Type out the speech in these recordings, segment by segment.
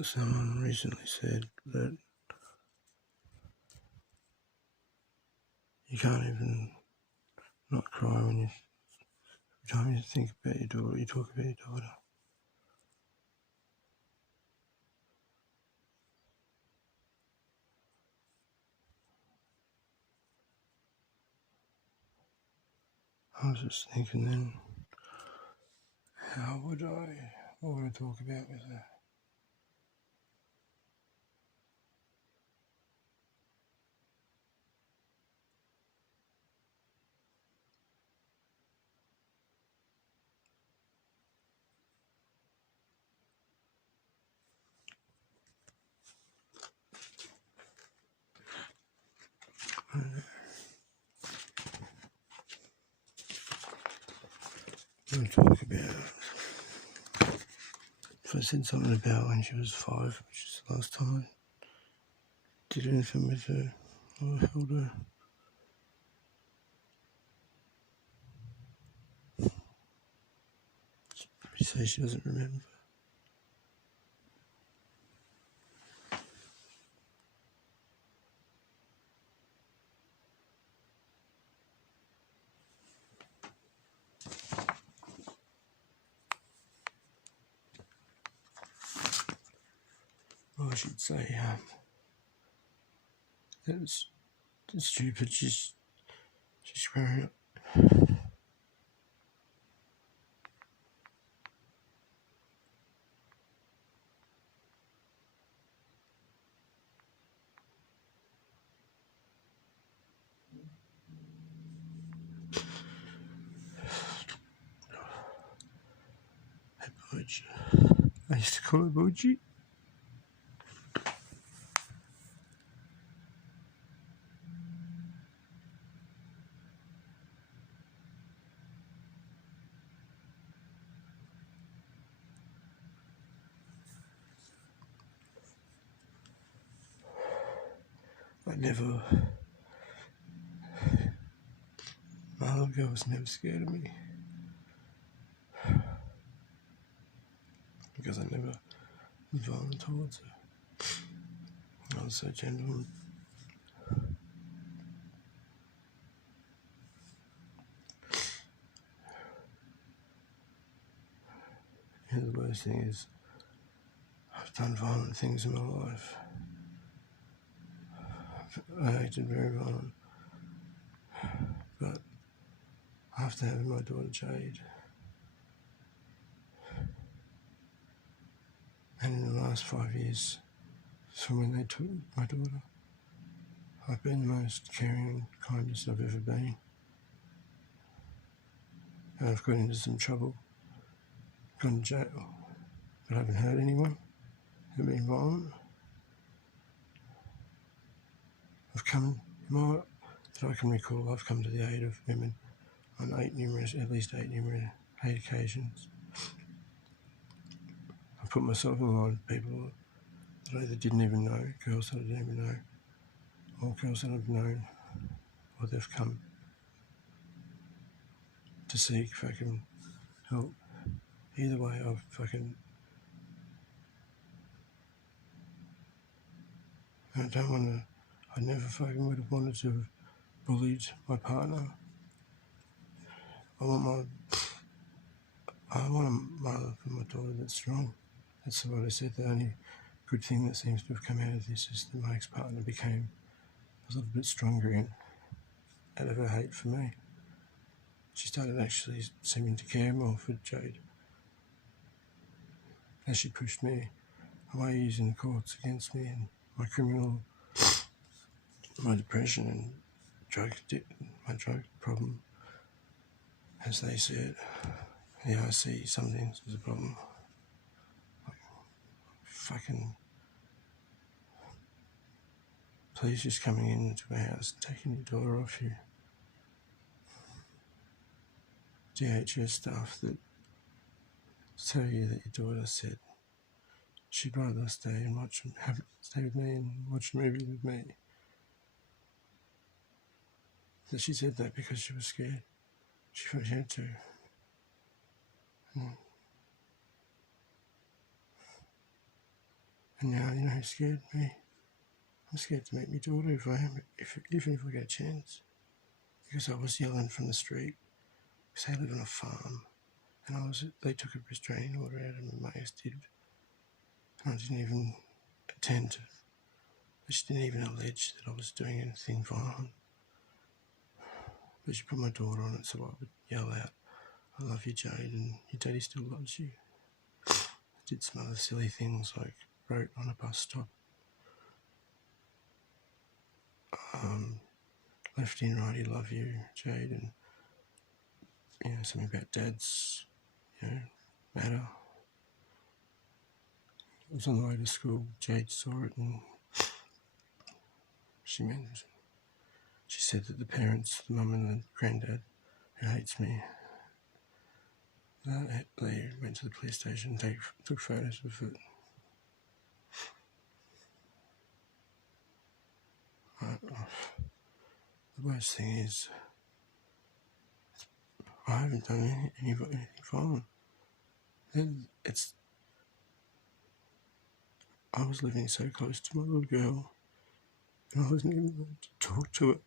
Someone recently said that you can't even not cry when every time you think about your daughter, you talk about your daughter. I was just thinking then, what would I talk about with her? I would talk about, if I said something about when she was 5, which is the last time I did anything with her, or held her. She says she doesn't remember. Or I should say, that's stupid. She's growing up. I used to call her Boogie. My little girl was never scared of me. Because I never was violent towards her. I was so gentle. And the worst thing is, I've done violent things in my life. I acted very violent. But after having my daughter Jade, and in the last 5 years, from when they took my daughter, I've been the most caring and kindest I've ever been. And I've got into some trouble, gone to jail, but I haven't hurt anyone, haven't been violent. That I can recall, I've come to the aid of women on at least eight occasions. I put myself in line with people that I either didn't even know, girls that I didn't even know, or girls that I've known, or they've come to seek fucking help. Either way, I never fucking would have wanted to have bullied my partner. I want a mother for my daughter that's strong. That's what I said. The only good thing that seems to have come out of this is that my ex-partner became a little bit stronger and out of her hate for me. She started actually seeming to care more for Jade. As she pushed me away using the courts against me and my depression and my drug problem, as they see it. Yeah, I see some things as a problem. Fucking police just coming into a house and taking your daughter off you. DHS staff that tell you that your daughter said she'd rather stay with me and watch movies with me. That she said that because she was scared. She felt she had to. And now, you know who scared me? I'm scared to meet my daughter even if I get a chance. Because I was yelling from the street. Because they live on a farm. And they took a restraining order out of my mate's did. And I didn't even attend to. She didn't even allege that I was doing anything violent. But she put my daughter on it, so I would yell out, "I love you, Jade, and your daddy still loves you." I did some other silly things like wrote on a bus stop, left in righty, love you, Jade, and something about dads, matter. It was on the way to school. Jade saw it and she said that the parents, the mum and the granddad, who hates me, they went to the police station, took photos of it. The worst thing is, I haven't done anything violent. I was living so close to my little girl, and I wasn't even allowed to talk to her.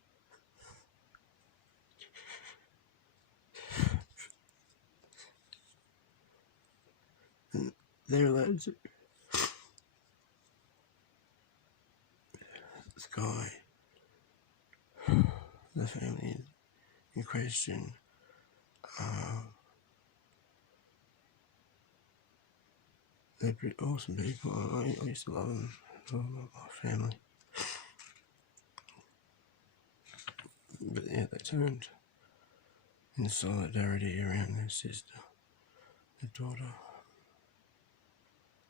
And they're allowed to. This guy, the family in question, they're pretty awesome people. I used to love them. I love my family. But yeah, they turned in solidarity around their sister, their daughter.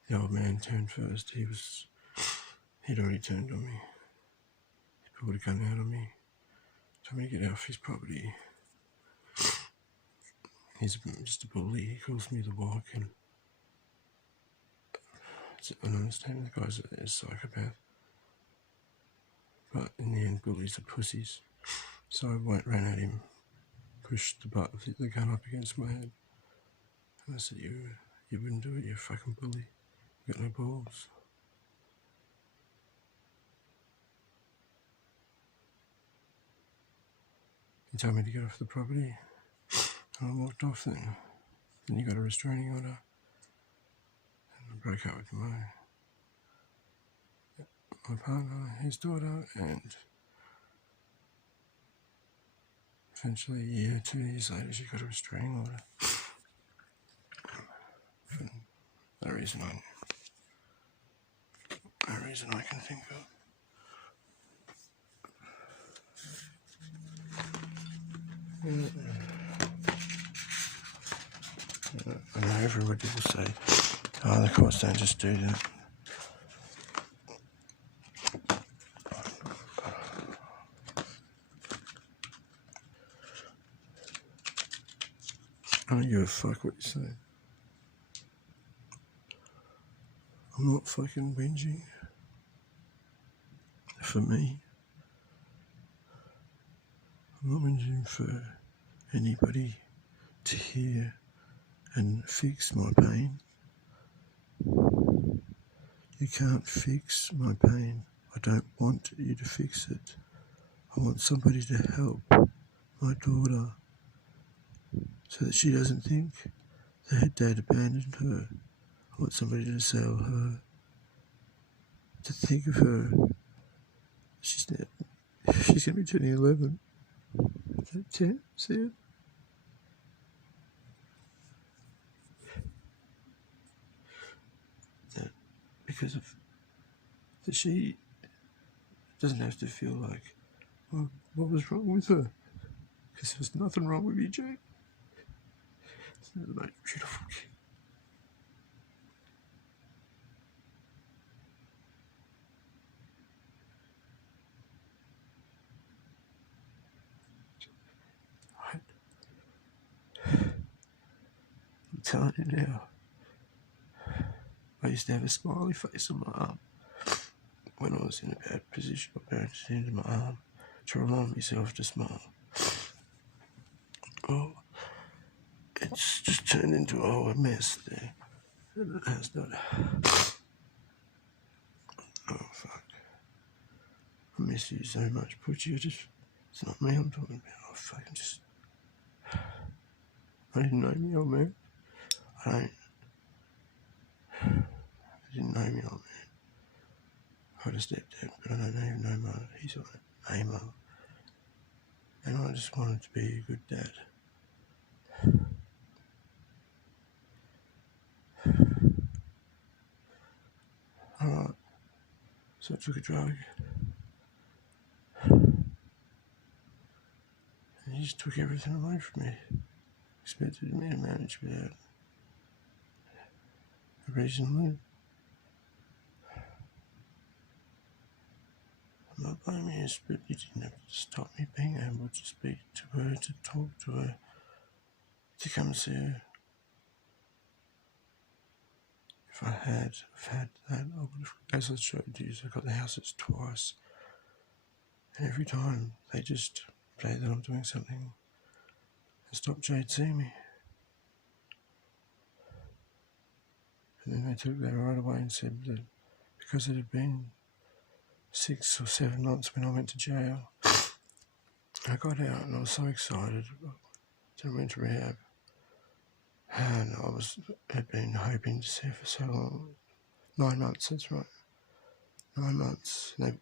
The old man turned first. He'd already turned on me. He pulled a gun out on me, told me to get off his property. He's just a bully. He calls me the walk, and I understand the guy's a psychopath. But in the end, bullies are pussies. So I ran at him, pushed the butt of the gun up against my head, and I said, you wouldn't do it, you fucking bully. You got no balls. He told me to get off the property, and I walked off then. Then he got a restraining order, and I broke up with my partner, his daughter, and eventually a year, 2 years later, she got a restraining order. For no reason I can think of. I know everybody will say, the courts don't just do that. I don't give a fuck what you say. I'm not fucking whinging. For me, I'm not whinging for anybody to hear and fix my pain. You can't fix my pain. I don't want you to fix it. I want somebody to help my daughter so that she doesn't think that her dad abandoned her. I want somebody to sell her, to think of her. She's going to be turning 11. Is that 10? See it? Because of that, she doesn't have to feel like, well, what was wrong with her? Because there's nothing wrong with you, Jake. It's the most beautiful kid. I'm telling you now, I used to have a smiley face on my arm when I was in a bad position. I bounced it into my arm to remind myself to smile. Oh, it's just turned into a mess there. And it has not. Oh, fuck. I miss you so much, Poochie. It's not me I'm talking about. I fucking just. I didn't know me, old man. I didn't know me, old man. I had a stepdad, but I don't even know my. He's on it. Name, and I just wanted to be a good dad. Alright, so I took a drug. And he just took everything away from me. Expected me to manage without a reason to live. I'm not blaming you, but you didn't have to stop me being able to speak to her, to talk to her, to come and see her. If I had that, I would have, as I showed you, I got the houses twice. And every time they just say that I'm doing something and stop Jade seeing me. And then they took that right away and said that because it had been 6 or 7 months when I went to jail, I got out and I was so excited. I went to rehab. And had been hoping to see her for so long. 9 months, that's right. 9 months. I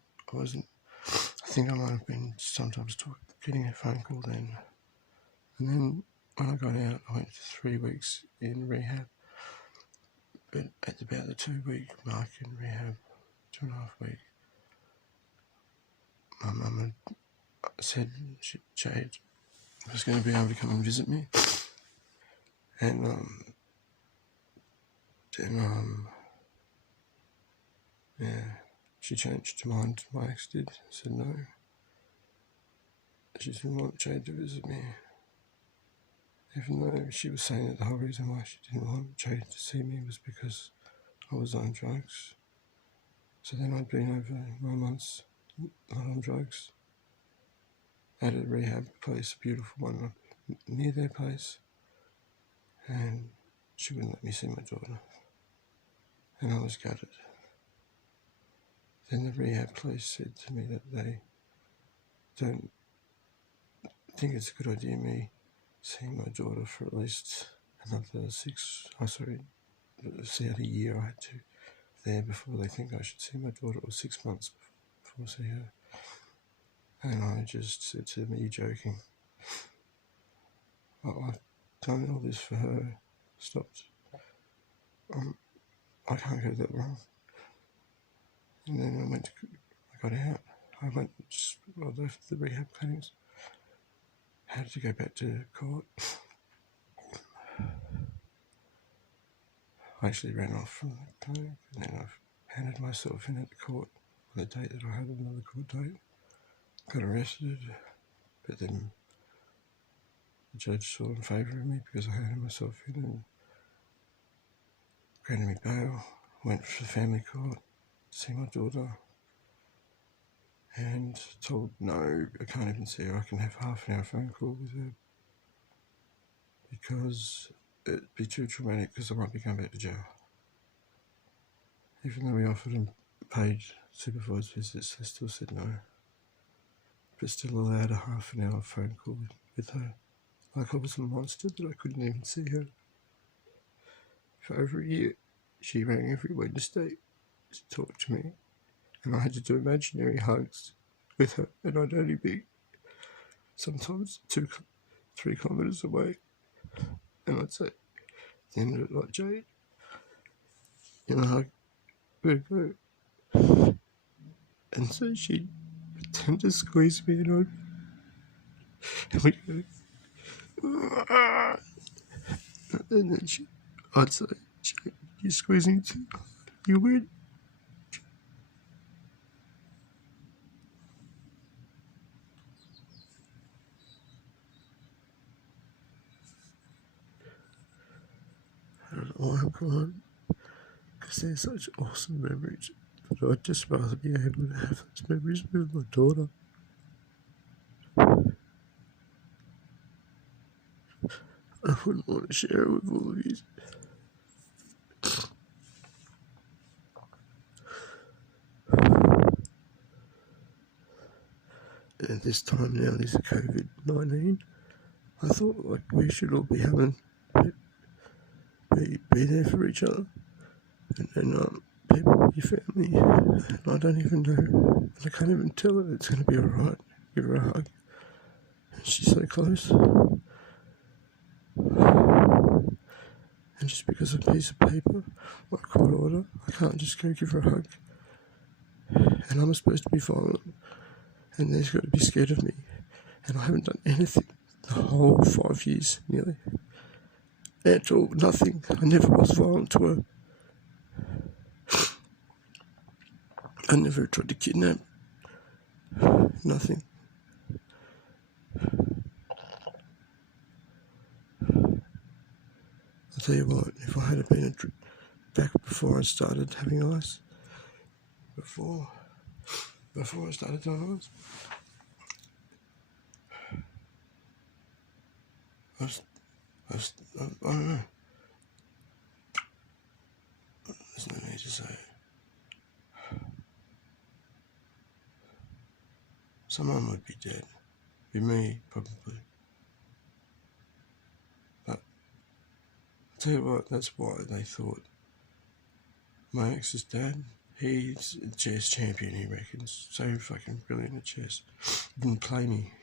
think I might have been sometimes getting a phone call then. And then when I got out, I went for 3 weeks in rehab. But at about the 2-week mark in rehab, 2.5 weeks, my mum had said Jade was going to be able to come and visit me. And then she changed her mind. My ex did. Said no. She didn't want Jade to visit me. Even though she was saying that the whole reason why she didn't want Jade to see me was because I was on drugs. So then I'd been over 9 months not on drugs at a rehab place, a beautiful one near their place, and she wouldn't let me see my daughter. And I was gutted. Then the rehab place said to me that they don't think it's a good idea me seeing my daughter for at least another see out a year I had to there before they think I should see my daughter, or 6 months before I see her. And I just said to them, are you joking? I've done all this for her. Stopped. I can't go that long. And then I got out. I left the rehab clinics. Had to go back to court. I actually ran off from the clinic, and then I've handed myself in at the court on the date that I had another court date. Got arrested, but then the judge saw in favour of me because I handed myself in and granted me bail. Went to the family court to see my daughter and told no, I can't even see her. I can have half an hour phone call with her because it'd be too traumatic because I might be going back to jail. Even though we offered and paid supervised visits, they still said no. But still allowed a half an hour phone call with her. Like I was a monster that I couldn't even see her. For over a year, she rang every Wednesday to talk to me, and I had to do imaginary hugs with her, and I'd only be sometimes 2-3 kilometres away, and I'd say at the end of it, like, Jade, in a hug, we'd go. And so she'd pretend to squeeze me, and we'd go, and then I'd say, Jade, you're squeezing too hard, you win. I don't know why I'm crying, because they're such awesome memories. But I'd just rather be able to have those memories with my daughter. I wouldn't want to share it with all of you. And at this time now, this COVID-19, I thought like we should all be having be there for each other, and people, your family. And I don't even know. I can't even tell her it's going to be alright. Give her a hug. And she's so close. And just because of a piece of paper, my court order, I can't just go give her a hug. And I'm supposed to be violent, and they've got to be scared of me. And I haven't done anything the whole 5 years, nearly. At all, nothing. I never was violent to her. I never tried to kidnap. Nothing. I'll tell you what, if I had been back before I started having ice, before I started doing ice, I don't know. There's no need to say it. Someone would be dead. Be me, probably. But I'll tell you what, that's why they thought my ex's dad, he's a chess champion, he reckons. So fucking brilliant at chess. He didn't play me,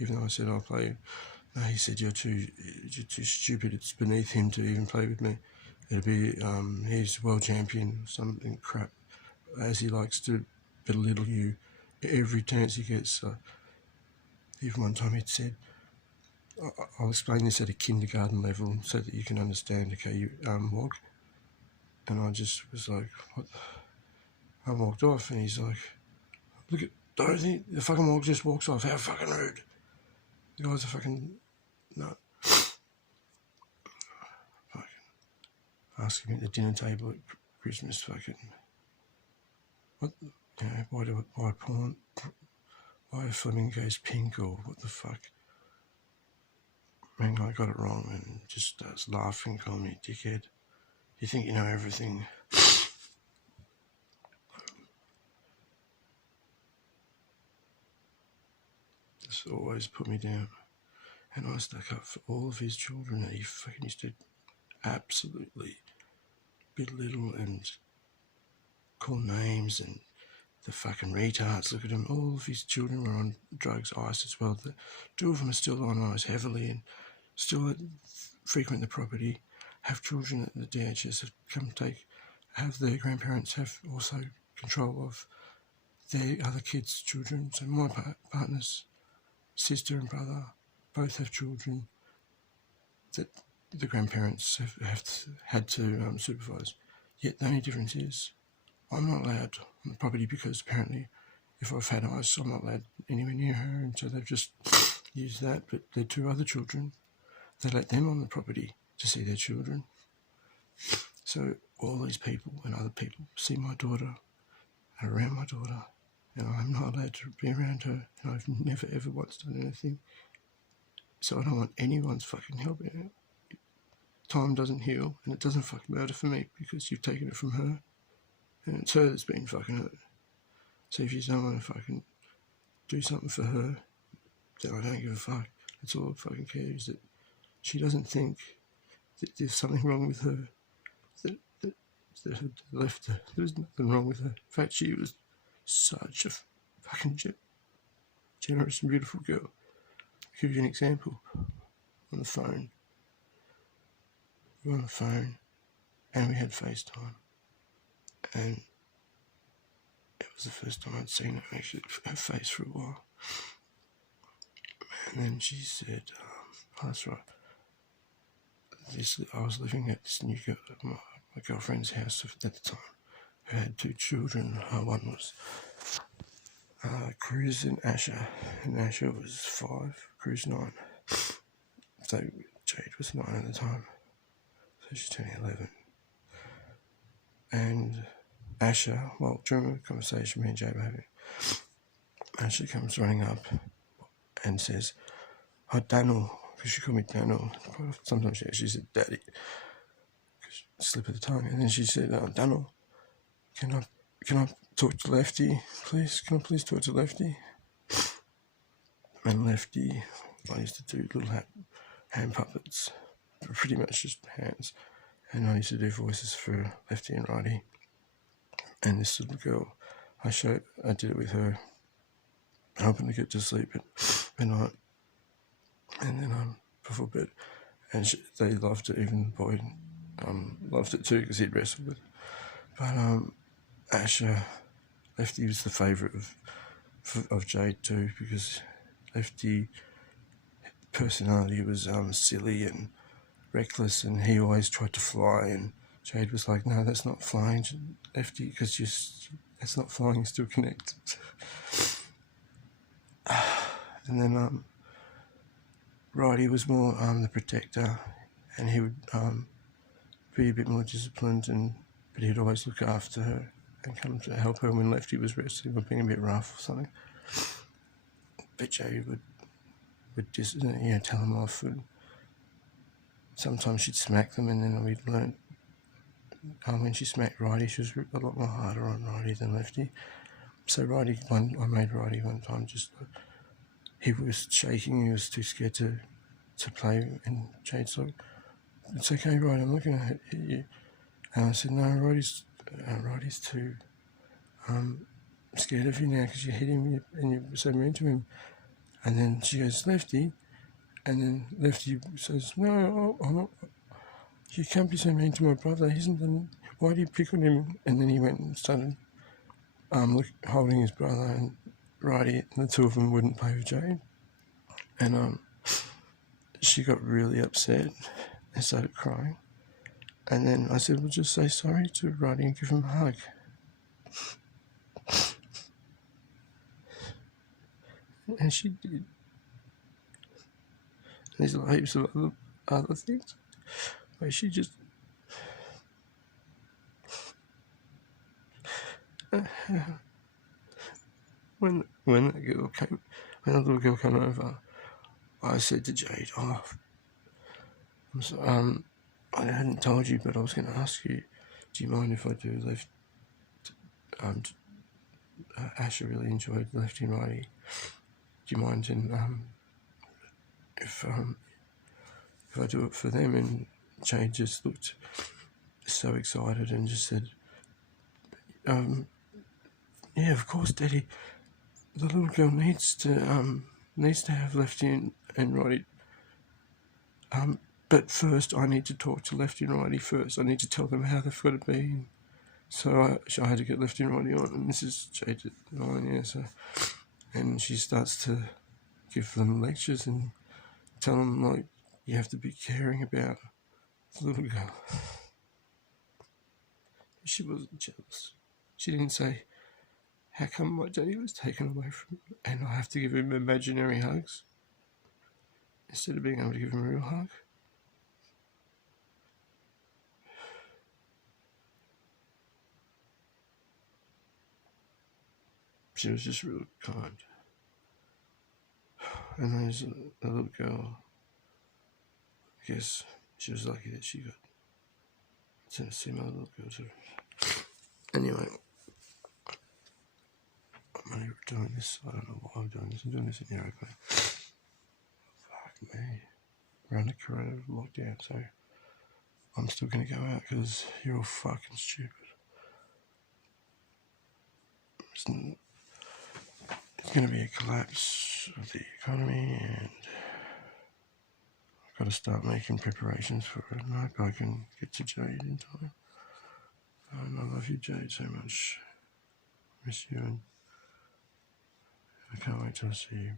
even though I said I'll play you. No, he said you're too stupid. It's beneath him to even play with me. It'll be he's world champion, something crap, as he likes to belittle you every chance he gets. Even one time he'd said, I'll explain this at a kindergarten level so that you can understand. Okay, you Wog, and I just was like, what? I walked off, and he's like, look at Dorothy, the fucking Wog just walks off. How fucking rude! The guy's a fucking nut. Fucking asking me at the dinner table at Christmas, fucking what? You know, why porn? Why are flamingos pink, or what the fuck? Man, I got it wrong, and just starts laughing, calling me a dickhead. You think you know everything. Just always put me down. And I stuck up for all of his children that he fucking used to absolutely belittle and call names, and the fucking retards, look at him. All of his children were on drugs, ice as well. The two of them are still on ice heavily and still frequent the property, have children that the DHS have come have their grandparents have also control of their other kids' children. So my partner's sister and brother both have children that the grandparents have had to supervise. Yet the only difference is I'm not allowed on the property because apparently if I've had ice, I'm not allowed anywhere near her, and so they've just used that. But their two other children, they let them on the property to see their children. So all these people and other people see my daughter and around my daughter, and I'm not allowed to be around her, and I've never ever once done anything. So I don't want anyone's fucking help in it. Time doesn't heal, and it doesn't fucking matter for me because you've taken it from her, and it's her that's been fucking hurt. So if you don't want to fucking do something for her, then I don't give a fuck. That's all I fucking care, is that she doesn't think that there's something wrong with her, that left her. There's nothing wrong with her. In fact, she was such a fucking generous and beautiful girl. I'll give you an example. On the phone. We were on the phone and we had FaceTime. And it was the first time I'd seen her, actually, her face for a while. And then she said, oh, that's right. I was living at this new girl, my girlfriend's house at the time, who had two children. One was Cruz and Asher, and Asher was 5, Cruz 9. So Jade was 9 at the time, so she's turning 11. and Asher, well, during a conversation me and Jay were having, Asher comes running up and says, "Oh, Daniel," because she called me Daniel. Sometimes she said Daddy, slip of the tongue. And then she said, "Oh, Daniel, can I talk to Lefty, please? Can I please talk to Lefty?" And Lefty, I used to do little hand puppets, pretty much just hands. And I used to do voices for Lefty and Righty. And this little girl, I did it with her, hoping to get to sleep at night. And then before bed, and they loved it. Even the boy loved it too because he'd wrestled with it. But Asher, Lefty was the favourite of Jade too, because Lefty personality was silly and reckless, and he always tried to fly, and Jade was like, "No, that's not flying, Lefty, because that's not flying, you still connect." And then Righty was more the protector, and he would be a bit more disciplined, but he'd always look after her and come to help her when Lefty was wrestling or being a bit rough or something. But Jade would just tell him off, and sometimes she'd smack them, and then we'd learn when she smacked Righty, she was a lot more harder on Righty than Lefty. So I made Righty one time, he was shaking, he was too scared to play, and Jade's like, "It's okay, Righty, I'm not going to hit you." And I said, "No, Righty's too scared of you now because you hit him and you're so mean to him." And then she goes, "Lefty," and then Lefty says, "No, I'm not. You can't be so mean to my brother. He hasn't done. Why do you pick on him?" And then he went and started holding his brother and Righty, and the two of them wouldn't play with Jade. And she got really upset and started crying. And then I said, "Well, just say sorry to Righty and give him a hug." And she did. And there's heaps of other things where she just when the little girl came over, I said to Jade, "Oh, I hadn't told you, but I was going to ask you, do you mind if I do Left?" Asher really enjoyed Lefty and Righty. "Do you mind if I do it for them?" And Jade just looked so excited and just said, "Yeah, of course, Daddy. The little girl needs to have Lefty and Righty. But first, I need to talk to Lefty and Righty first. I need to tell them how they've got to be." So I had to get Lefty and Righty on, and this is Jade at 9 years. And she starts to give them lectures and tell them, like, you have to be caring about the little girl. She wasn't jealous. She didn't say, "How come my daddy was taken away from me and I have to give him imaginary hugs instead of being able to give him a real hug?" She was just real kind. And there's a little girl. I guess she was lucky that she got to see my little girl too. Anyway, I'm only doing this. I don't know why I'm doing this. I'm doing this in the aeroplane. Fuck me. We're under corona lockdown, so I'm still going to go out because you're all fucking stupid. It's going to be a collapse of the economy, and I've got to start making preparations for it, and I hope I can get to Jade in time. I love you, Jade, so much. I miss you, and I can't wait till I see you.